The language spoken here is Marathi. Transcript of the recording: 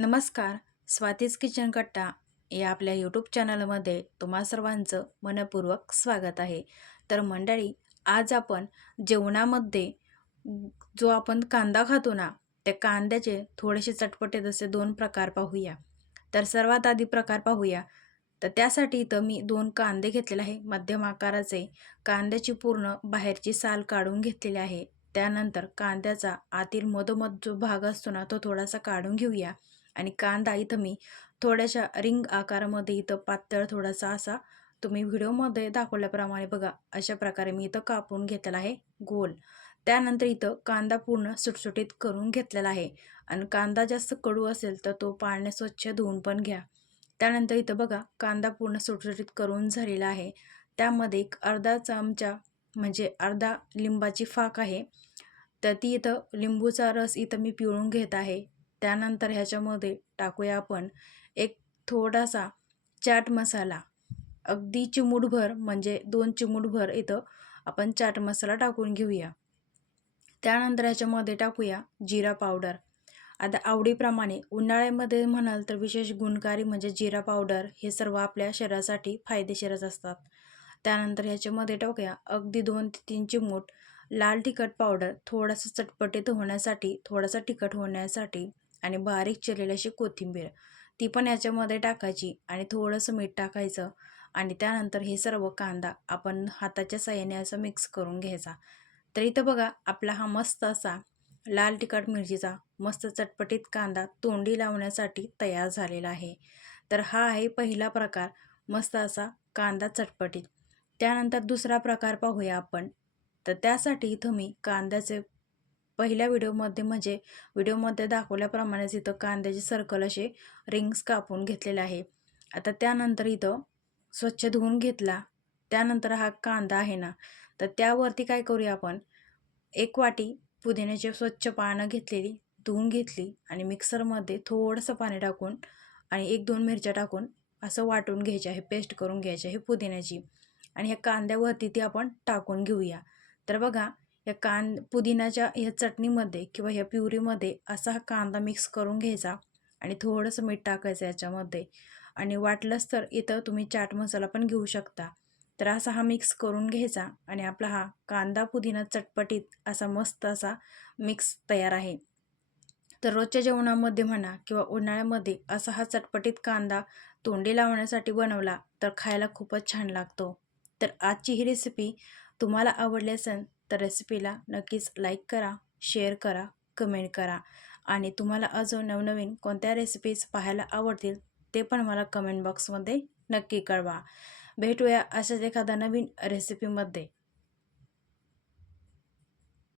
नमस्कार स्वातीज किचन कट्टा या आपल्या यूट्यूब चॅनलमध्ये तुम्हा सर्वांचं मनपूर्वक स्वागत आहे. तर मंडळी आज आपण जेवणामध्ये जो आपण कांदा खातो ना त्या कांद्याचे थोडेसे चटपटे जसे दोन प्रकार पाहूया. तर सर्वात आधी प्रकार पाहूया. तर त्यासाठी इथं मी दोन कांदे घेतलेले आहे. मध्यम आकाराचे कांद्याची पूर्ण बाहेरची साल काढून घेतलेली आहे. त्यानंतर कांद्याचा आतील मधोमध जो भाग असतो ना तो थोडासा काढून घेऊया. आणि कांदा इथं मी थोड्याशा रिंग आकारामध्ये इथं पातळ थोडासा असा तुम्ही व्हिडिओमध्ये दाखवल्याप्रमाणे बघा अशा प्रकारे मी इथं कापून घेतलेला आहे गोल. त्यानंतर इथं कांदा पूर्ण सुटसुटीत करून घेतलेला आहे आणि कांदा जास्त कडू असेल तर तो पाण्याने स्वच्छ धुवून पण घ्या. त्यानंतर इथं बघा कांदा पूर्ण सुटसुटीत करून झालेला आहे. त्यामध्ये एक अर्धा चमचा म्हणजे अर्धा लिंबाची फाक आहे. तर ती इथं लिंबूचा रस इथं मी पिळून घेत आहे. त्यानंतर ह्याच्यामध्ये टाकूया आपण एक थोडासा चाट मसाला. अगदी चिमूटभर म्हणजे दोन चिमूटभर इथं आपण चाट मसाला टाकून घेऊया. त्यानंतर ह्याच्यामध्ये टाकूया जिरा पावडर. आता आवडीप्रमाणे उन्हाळ्यामध्ये म्हणाल तर विशेष गुणकारी म्हणजे जिरा पावडर हे सर्व आपल्या शरीरासाठी फायदेशीरच असतात. त्यानंतर ह्याच्यामध्ये टाकूया अगदी दोन ते तीन चिमूट लाल तिखट पावडर. थोडासा चटपटीत होण्यासाठी थोडासा तिखट होण्यासाठी आणि बारीक चिरलेली अशी कोथिंबीर ती पण याच्यामध्ये टाकायची आणि थोडंसं मीठ टाकायचं आणि त्यानंतर हे सर्व कांदा आपण हाताच्या साह्याने असं मिक्स करून घ्यायचा. तर इथं बघा आपला हा मस्त असा लाल तिखट मिरचीचा मस्त चटपटीत कांदा तोंडी लावण्यासाठी तयार झालेला आहे. तर हा आहे पहिला प्रकार मस्त असा कांदा चटपटीत. त्यानंतर दुसरा प्रकार पाहूया आपण. तर त्यासाठी इथं मी कांद्याचे पहिल्या व्हिडिओमध्ये म्हणजे व्हिडिओमध्ये दाखवल्याप्रमाणेच इथं कांद्याचे सर्कल असे रिंग्स कापून घेतलेले आहे. आता त्यानंतर इथं स्वच्छ धुवून घेतला. त्यानंतर हा कांदा आहे ना. तर त्यावरती काय करूया आपण? एक वाटी पुदिन्याची स्वच्छ पानं घेतलेली धुवून घेतली आणि मिक्सरमध्ये थोडंसं पाणी टाकून आणि एक दोन मिरच्या टाकून असं वाटून घ्यायचे आहे पेस्ट करून घ्यायचे आहे पुदिन्याची. आणि ह्या कांद्यावरती ती आपण टाकून घेऊया. तर बघा या कांद पुदिनाच्या ह्या चटणीमध्ये किंवा ह्या प्युरीमध्ये असा हा कांदा मिक्स करून घ्यायचा आणि थोडंसं मीठ टाकायचं याच्यामध्ये. आणि वाटलंच तर इथं तुम्ही चाट मसाला पण घेऊ शकता. तर असा हा मिक्स करून घ्यायचा आणि आपला हा कांदा पुदिना चटपटीत असा मस्त असा मिक्स तयार आहे. तर रोजच्या जेवणामध्ये म्हणा किंवा उन्हाळ्यामध्ये असा हा चटपटीत कांदा तोंडी लावण्यासाठी बनवला तर खायला खूपच छान लागतो. तर आजची ही रेसिपी तुम्हाला आवडली असेल तर रेसिपीला नक्कीच लाईक करा शेअर करा कमेंट करा. आणि तुम्हाला अजून नवनवीन कोणत्या रेसिपीज पाहायला आवडतील ते पण मला कमेंट बॉक्समध्ये नक्की कळवा. भेटूया अशाच एखाद्या नवीन रेसिपीमध्ये